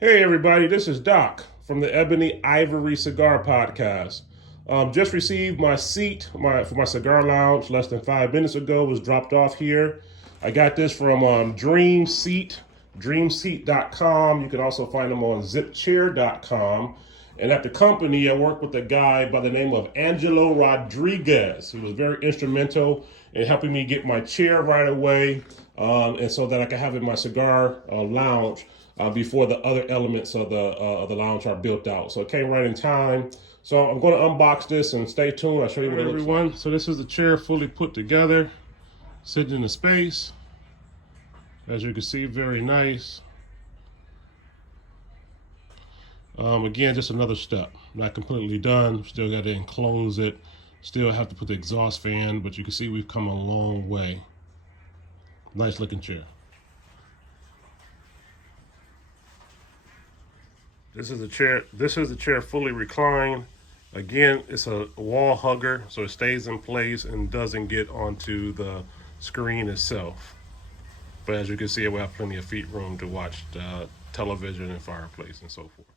Hey everybody, this is Doc from the Ebony Ivory Cigar Podcast. Just received my seat for my cigar lounge less than 5 minutes ago. Was dropped off here. I got this from Dream Seat, dreamseat.com. You can also find them on zipchair.com. And at the company, I work with a guy by the name of Angelo Rodriguez, who was very instrumental in helping me get my chair right away, and so that I can have in my cigar lounge before the other elements of the lounge are built out. So it came right in time. So I'm going to unbox this and stay tuned. I'll show you what it looks like. So this is the chair fully put together, sitting in the space. As you can see, very nice. Again, just another step. Not completely done. Still got to enclose it. Still have to put the exhaust fan, but you can see we've come a long way. Nice looking chair. This is the chair fully reclined. Again, it's a wall hugger, so it stays in place and doesn't get onto the screen itself. But as you can see, we have plenty of feet room to watch television and fireplace and so forth.